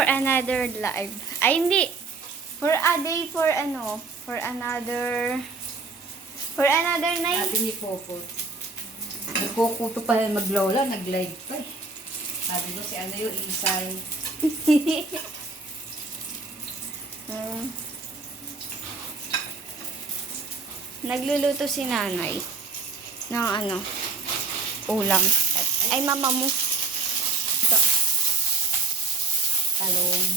for another live. Ay, hindi. For a day, for ano, for another night. Sabi ni Popo. Nagkukuto pa rin maglola, nag-live pa eh. Sabi ko si ano yung Isay. Nagluluto si nanay ng ano, ulam. Ay, mama mo. Ito. Talong.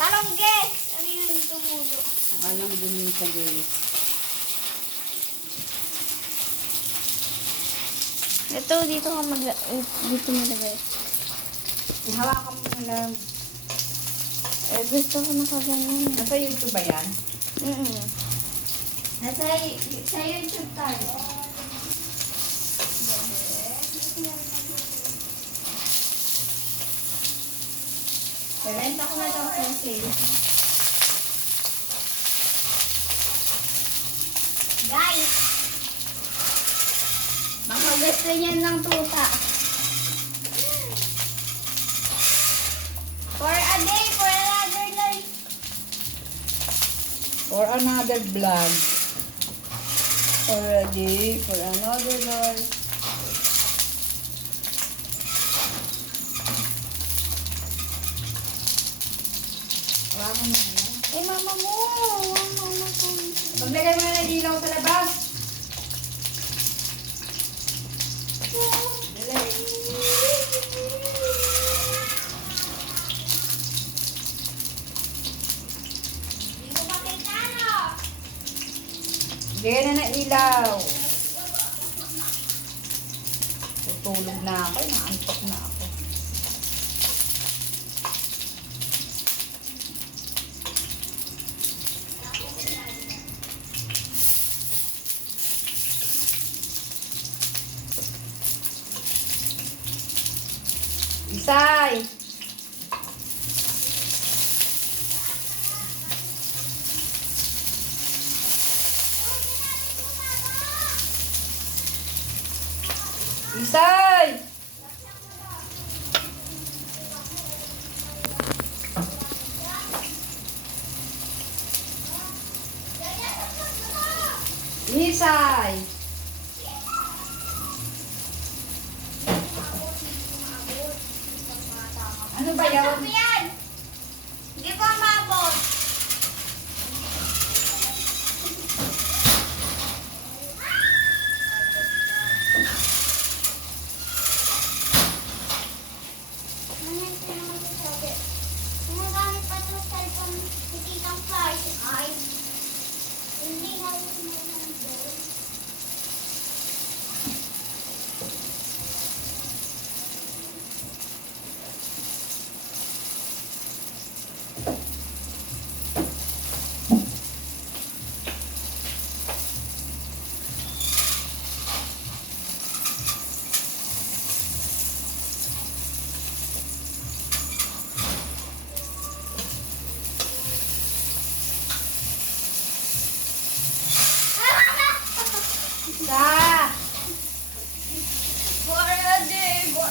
Talong, guys! Ano yun? Tumulo. Alam dun yun sa guys. Ito, dito ka dito mo lagay. Hawakan mo na lang. Eh, gusto ko nakaganyan. Nasa YouTube ba yan? Sa YouTube tayo. Bebenta ko na daw sa sale. Guys! Baka gusto niyan ng tuta. For a day, for another life. For another vlog. For a day, for another life. Hawakan mo na yan. Eh, mama mo! Mama mo. Paglagay mo na ng ilaw sa labas. Hindi ko makita, no? Bigyan na ng ilaw. Tutulog na ako. Naantok na ako. Isay! Isay! Isay! Ano ba yun? Ano yan? Hindi ko mabot. Ginagamit pa ito sa cellphone ni Titang Flash. Ay, hindi nga ito muna ng phone. Sa! For a day, for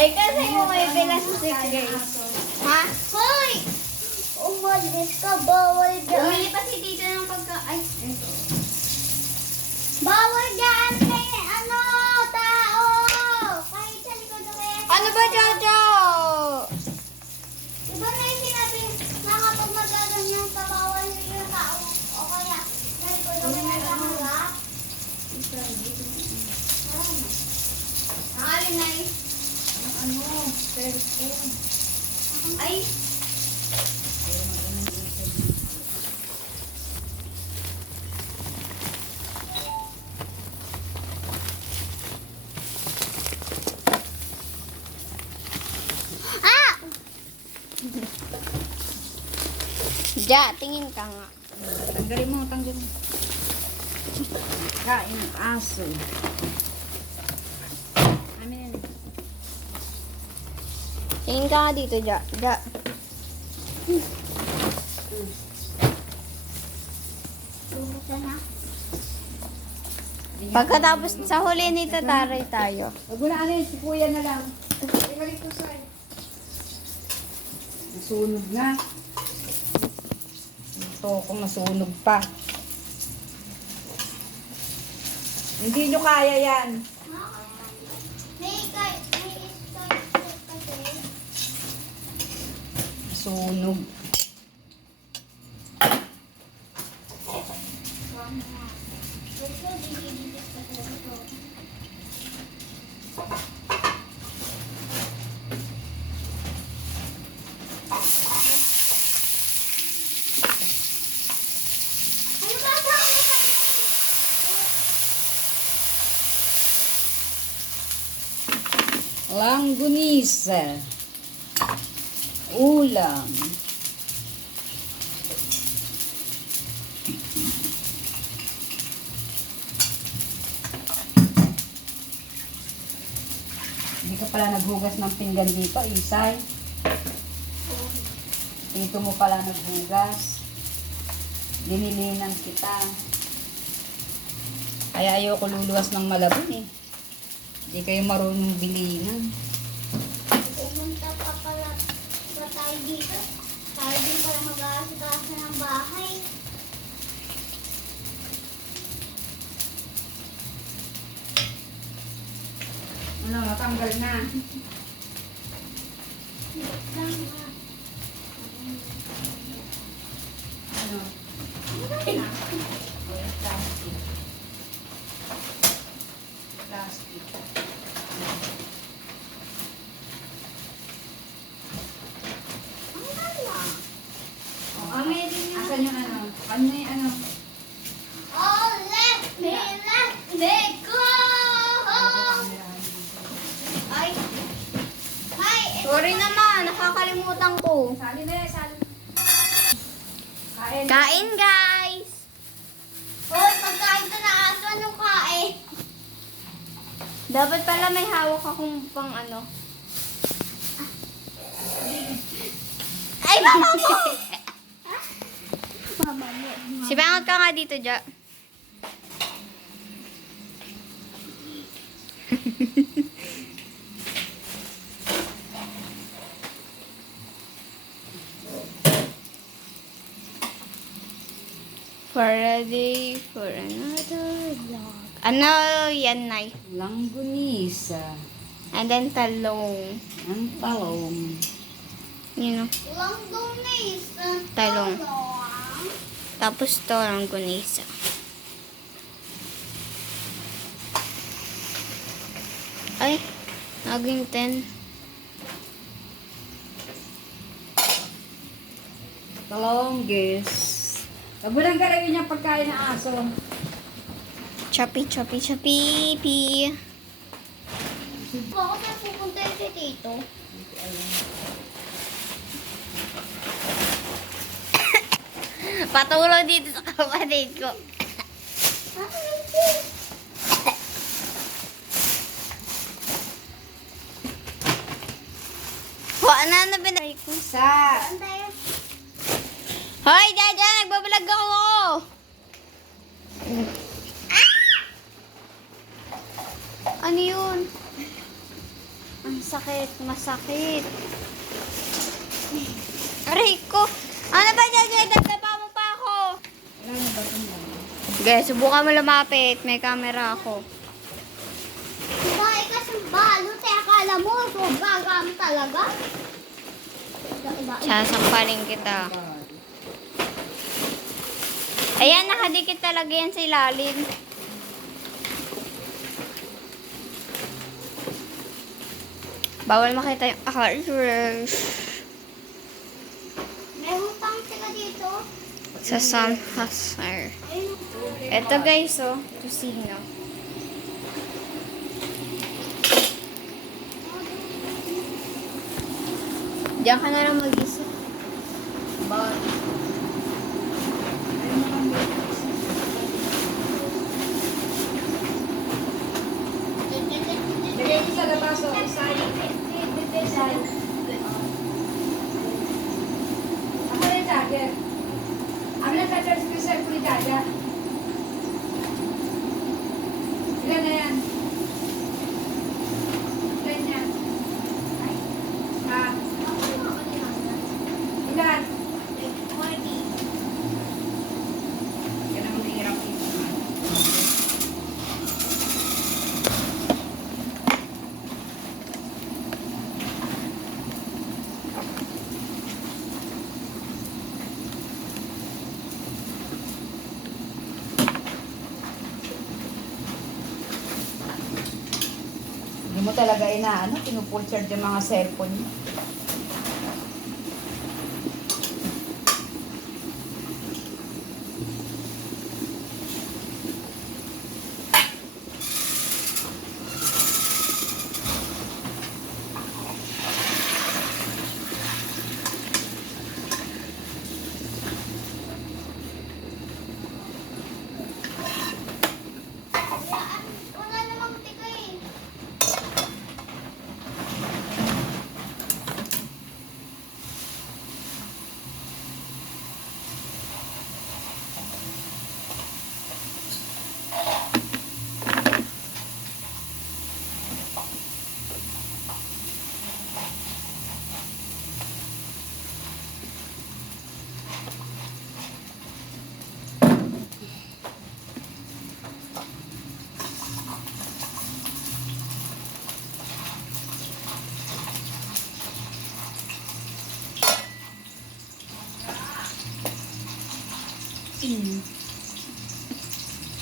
eh, kasi mo may belastik, guys. Ha? Hoy! Umalis ka, bawal dyan. Bumili pa si tita ng pagka... Ay, ito. Bawal dyan, ano, tao! Kahit sa likod ng ano ba, Jojo? Diba na yung sinabi na kapag magaganyan ka, bawal yung tao? O kaya, sa likod ng ginagawa? Ang alin na eh. Ano? Cellphone. Ay! Ah! Ja, tingin ka nga. Tanggalin mo, tanggalin mo. Kain ng aso. Amin. Tingin ka nga dito, Ja. Ja. Lumot na na. Pagkatapos sa huli ni tataray tayo. Wag mo na ano yun, si kuya na lang. Ibalik ko sa'yo. Nasunog na. Ito kung nasunog pa. Hindi nyo kaya yan. Nasunog. Langgunisa. Ulam. Hindi ka pala naghugas ng pinggan dito, Isay. Dito mo pala naghugas. Dinilinan kita. Kaya ayoko luluwas ng malabon eh. Hindi kayo marunong bilinan. Pumunta pa pala ba tayo dito? Tayo din pala mag-aasikaso ng bahay. Ano, natanggal na. Ano? Plastic. Plastic. Asan yung ano? Ano yung ano? Oh, let me go! Ay, sorry naman, nakakalimutan ko. Sali na, sali. Kain. Kain, guys! Hoy, pagkain to na aso, anong kain? Dapat pala may hawak akong pang ano. Ay, mama mo! Sibangot ka nga dito, Ja. For a day, for another vlog. Ano yan, Nay? Langgunisa. And then talong. Ang talong. You know, Langgunisa. talong. Tapos to ang gunisa. Ay, naging 10. Talonggis. Kabulang galawin niyang pagkain ng aso. Choppy, choppy, choppy, pee. Bakit na pupunta yung si Tito? Patulog dito sa kapatid ko. Ano na binay ko? Sa. Hoy, Jaja! Nagbabalag ako! Ano yun? Ang sakit, masakit. Aray ko! Ano ba, Jaja? Dadapa mo pa ako! Guys, subukan mo lumapit. May camera ako. Bakit kasi balot eh. Akala mo, so gagam talaga. Sasampalin kita. Ayan, nakadikit talaga yan sa ilalim. Bawal makita yung artwork. May hutang sila dito. Sa Sunhasar. Ito guys, oh. Tusino. Diyan ka na lang mag-isa. Bye. Lagay mo sa labaso. Isay. Isay. Ako na yung charger. Ako na yung charger ko ni Jaja. mo talaga ano, pinupull charge yung mga cellphone mo. Wala namang tika eh.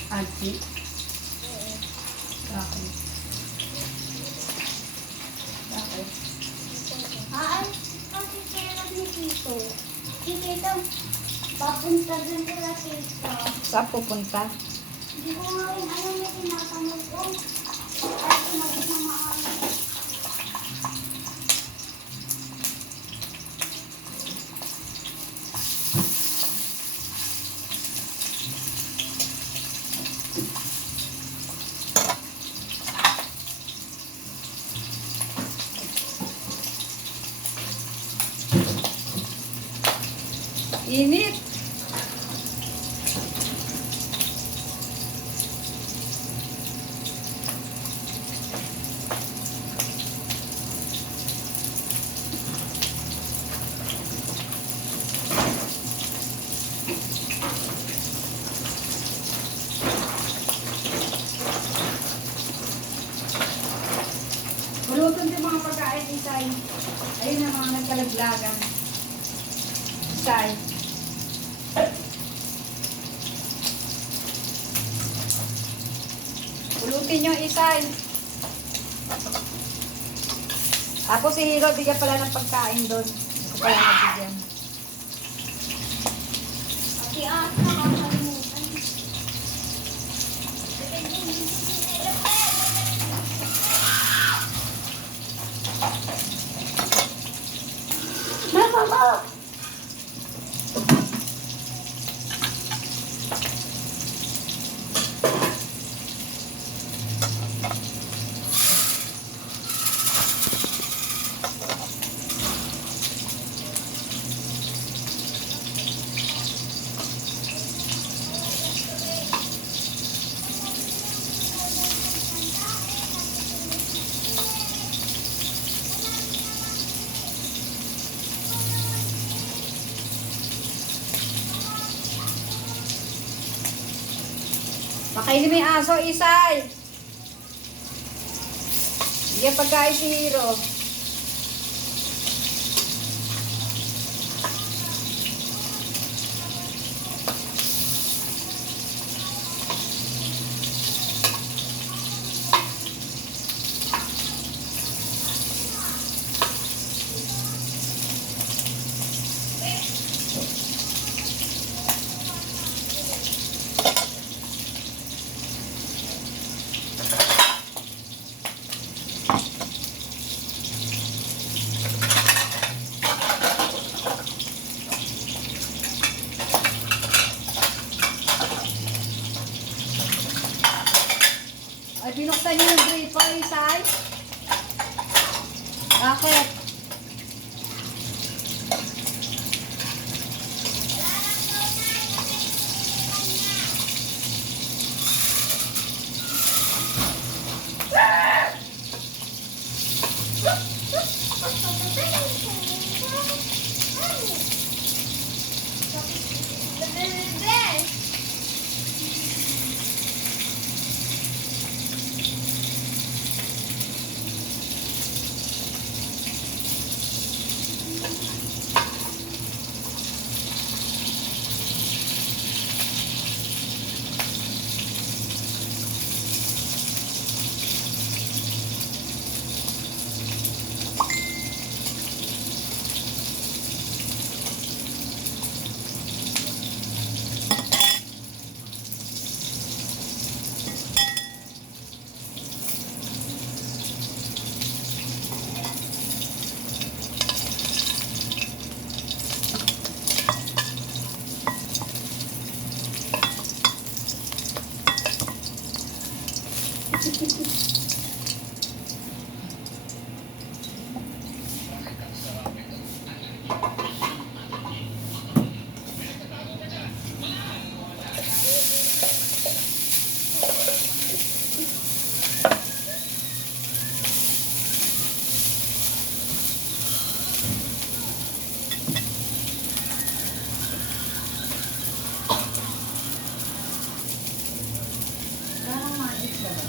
Alpi. Bakit? Bakit? Kasi kailan ni Tito. Si Tito, papunta dun sila Tito. Saan pupunta? Hindi ko nga rin alam na tinatanong ko. Kasi magit na maalam. Init! Pulutan din mga pagkain, Isay. Ayun na mga nagkalaglagan. Isay. Pulutin nyo, Isay. Ako si Hiro, bigyan pala ng pagkain doon. Hindi ko pala nabigyan. Pati ata nakakalimutan. Mama! Pakainin mo yung aso, Isay. Bigyan pagkain si Hiro. Ay, binuksan niyo yung draper, Isay? Bakit? Parang magic ba ba?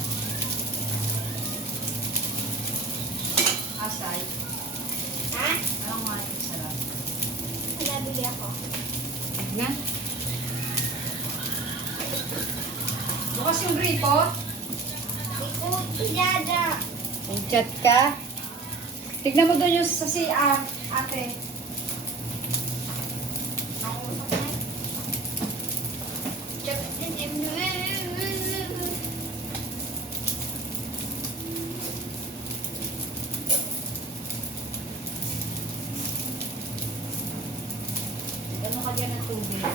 Asay. Ha? Parang magic sarap. Nabili ako. Tignan. Bukas yung gripo. Ikot si Dada. Chat ka. Tignan mo doon yung sa CR, ate. Nakusap na. Check. Ano ka dyan ng tubig?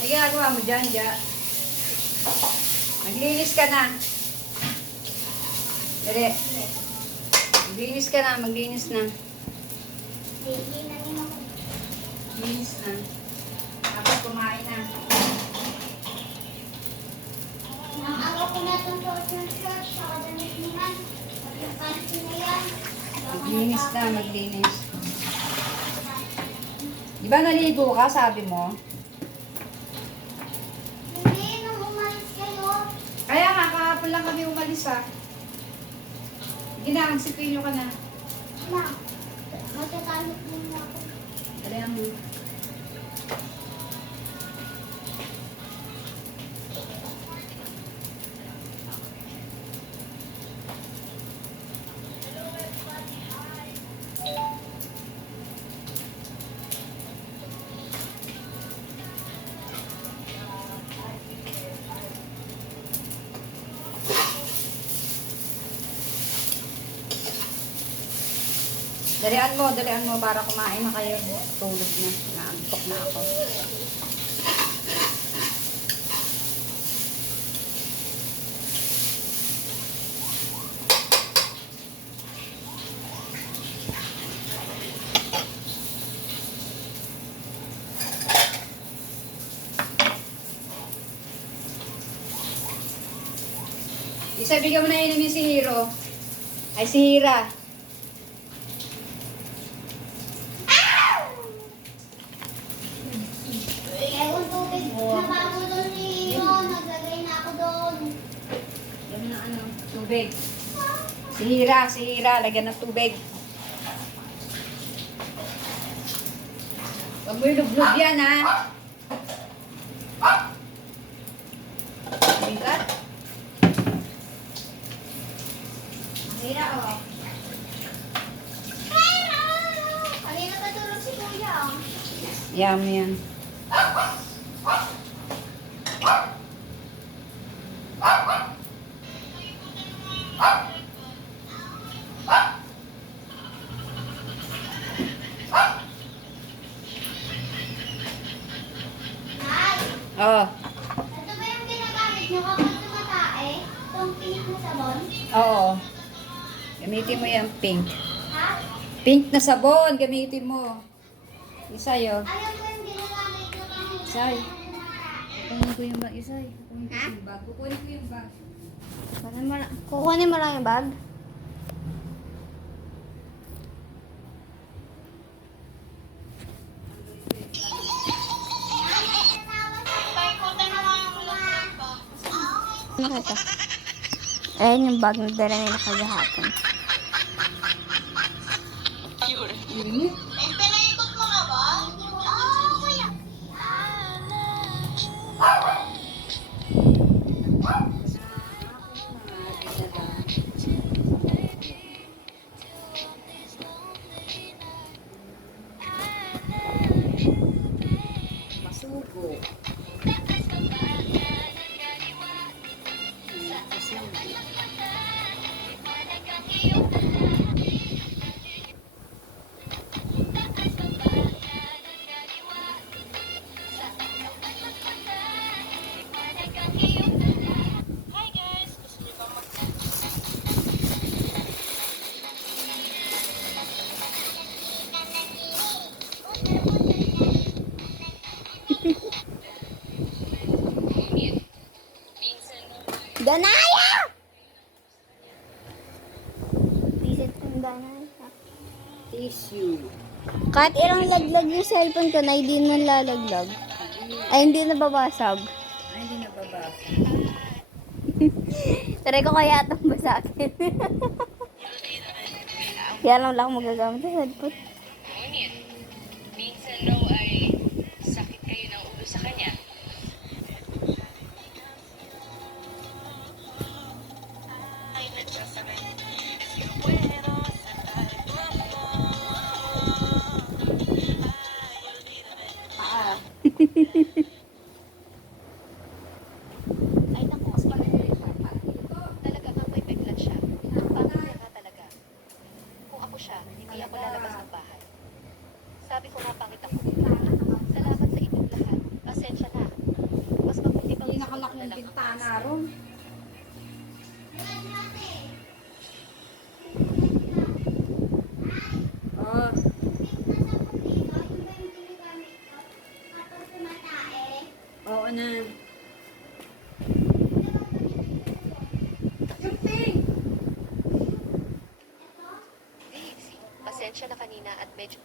Ay, ginagawa mo dyan, dyan. Maglinis ka na. Dali. Maglinis ka na, maglinis na. Maglinis na. Tapos kumain na. Nang-agaw ko na itong suot ng shirt, saka damit niyan. At yung pants na yan. Maglinis na, maglinis. Di ba naligo ka, sabi mo? Hindi, nung umalis kayo. Kaya nga, kahapon lang kami umalis ah. Ginahagsipinyo ka na. Na, magtatanong din ako. Dali ang mo. Dalian mo para kumain na kayo. Tulog na. Naantok na ako. Isa, bigyan mo na inumin si Hiro. Ay, si Hira. Kaya kung tubig, nabago doon si Hiro, naglagay na ako doon. Yan na ano, tubig. Si Hira, lagyan ng tubig. Huwag mo ilublob yan, ha? Bigat. Hira, oh. Kanina pa tulog si Kuya, oh. Yum yan. Oo. Ito ba yung ginagamit nyo kapag tumatae? Itong pink na sabon? Oo. Gamitin mo yung pink. Ha? Pink na sabon, gamitin mo. Isay, oh. Ayaw ko yung ginagamit nyo pang Isay. Kukunin ko yung bag, Isay. Kukunin ko yung bag. Kukunin ko yung bag. Kukunin mo lang yung bag. Ano ito? Ayan yung bag na dala nila kagahapon. Init. Pinaikot mo na ba? Oo, kuya. Masugo. Danaya! Visit kong Danaya. Tissue. Kahit ilang laglag yung cellphone ko na hindi man lalaglag. Ay, hindi nababasag. Ay, hindi nababasa. Try ko kaya itong basagin. Kaya lang wala akong magagamit sa cellphone. Ngunit, minsan raw ay sakit kayo ng ulo sa kanya. Ay, naku, mas malaki. Talaga nga may bigla siya. Ang pangit niya nga talaga. Kung ako siya, hindi ako lalabas ng bahay. Sabi ko nga pangit ako. Salamat sa inyong lahat. Pasensya na. Mas mabuti pang Hindi nakalak ng bintana ron. Oh, oo na. Yung pink. Pasensya na kanina at medyo...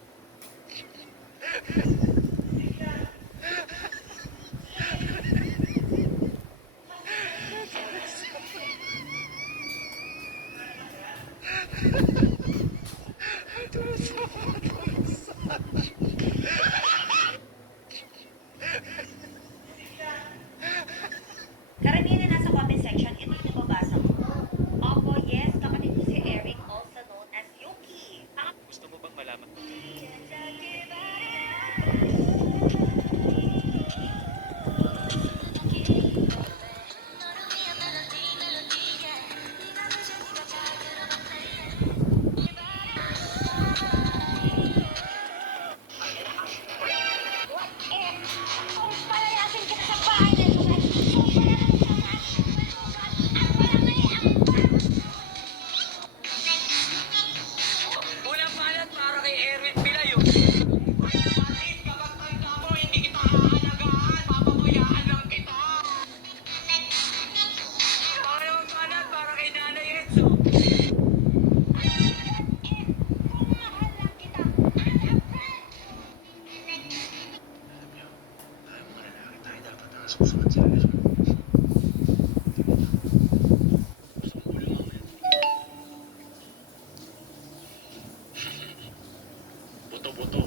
Karamihan na nasa comment section, ito yung nababasa ko. Opo, yes, kapatid ko si Eric, also known as Yuki. Gusto mo bang malaman? Unang palat para kay Erwin Pilayo. Bakit kapag tanda mo, hindi kita aalagaan, papabayaan lang kita. Pangalawang palat para kay Nanay Enzo. Buto-buto.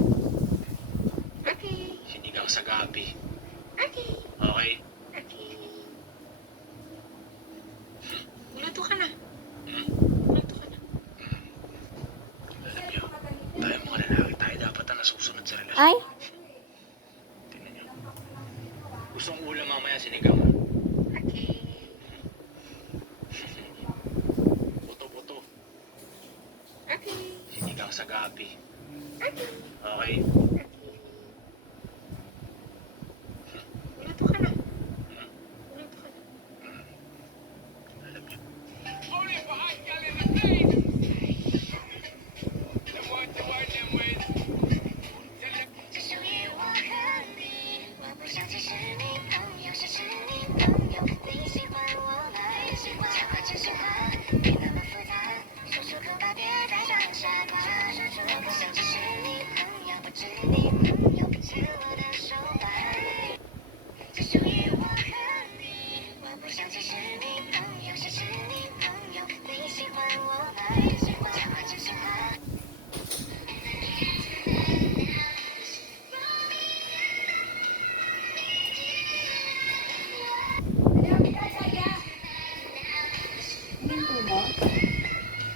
Sinigang sa gabi. Okay. Luto ka na. Luto ka na. Alam niyo, tayo mga lalaki, tayo dapat ang nasusunod sa relasyon. Ay, Tingnan niyo. Gustong ulam mamaya sinigang. Buto-buto. Sinigang sa gabi. Okay. Luto ka na.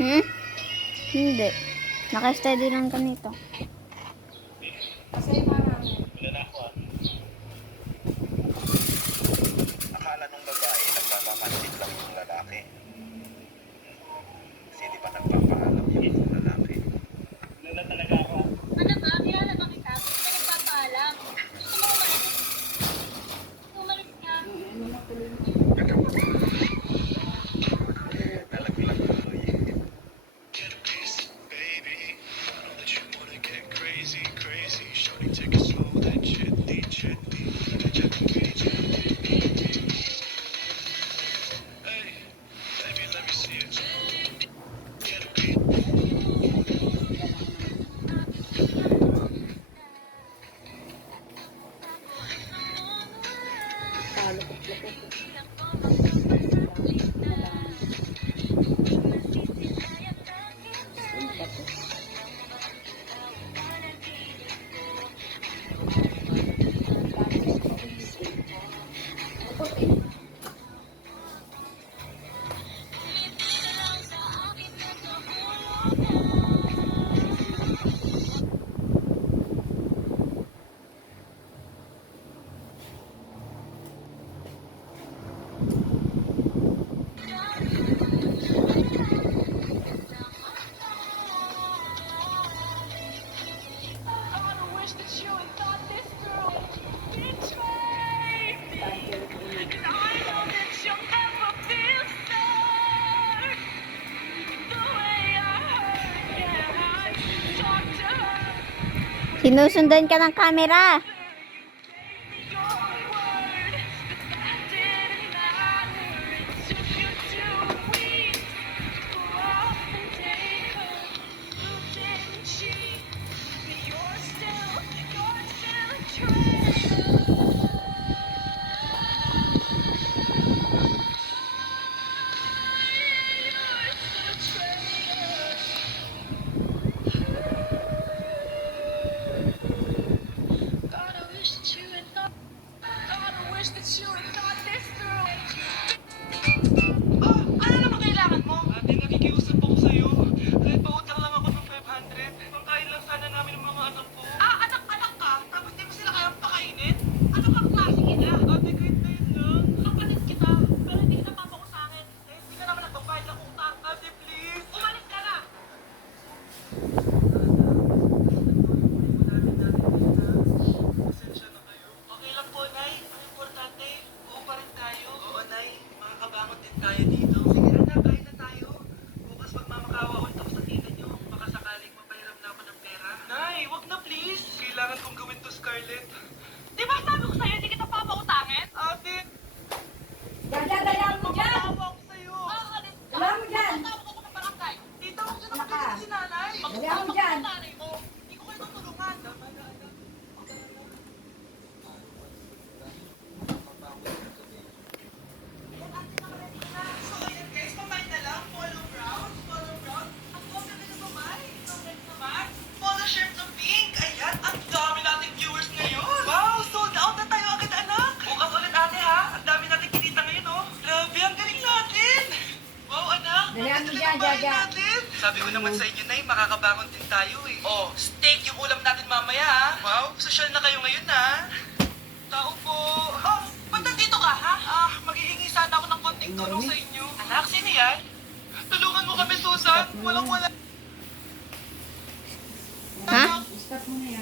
Hindi. Naka-steady lang ganito. Akala nung babae nagpapapansin lang yung lalaki. Kasi di pa nagpapaalam yung lalaki. Lula talaga ako. Ano ba? Kilala ba kita? Hindi ka nagpapaalam. Gusto mo umalis? Umalis ka. Nalaglag tuloy. Sinusundan ka ng camera. Ano naman kailangan mo? Ate, nakikiusap ako sa'yo. Kahit pautang lang ako ng 500. Pangkain lang sana namin ng mga anak ko. Anak-anak ka? Tapos di mo sila kayang pakainin? Ano kang klase kita? Ate, kahit na yun lang. Kapatid kita, pero hindi kita papautangin. Eh, hindi ka naman nagbabayad ng utang. Ate, please. Umalis ka na! Pasensya na kayo. Okay lang po, Nay. Ang importante, buo pa rin tayo. Oo, Nay. Makakabangon din tayo dito. Sige, anak, kain na tayo. Bukas magmamakawa ulit ako sa tita niyo. Baka sakaling mapahiram na ako ng pera. Nay, wag na please. Kailangan kong gawin to, Scarlett. Di ba sabi ko sa'yo, hindi kita papautangin? Ate, Dala mo dyan! tawa ako sa'yo. Dala mo dyan! Tawag ako ng barangay. Tita, huwag siya naman ganyan si nanay. Dala mo dyan! Nanay mo. Hindi ko kayo tutulungan. Tama na, anak. So, ayan guys, pamain na lang. Polo brown. Polo brown. Ang bongga na naman. So, next naman, polo shirt na pink. Ayan, ang dami nating viewers ngayon. Wow, sold out na tayo agad, anak. Bukas ulit ate ha. Ang dami nating kinita ngayon, oh. Grabe, ang galing natin. Wow, anak. Dali ang mo ganda dyan, ng bahay Jaja. natin. Sabi ko naman sa inyo, Nay, makakabangon din tayo eh. Oh, steak yung ulam natin mamaya ha. Wow, social na kayo ngayon ha. Tao po. Oh, ba't nandito ka ha? Maghihingi sana ako ng konting tulong sa inyo. Anak, sino yan? Tulungan mo kami, Susan. Walang wala. Ha? Stop mo na yan.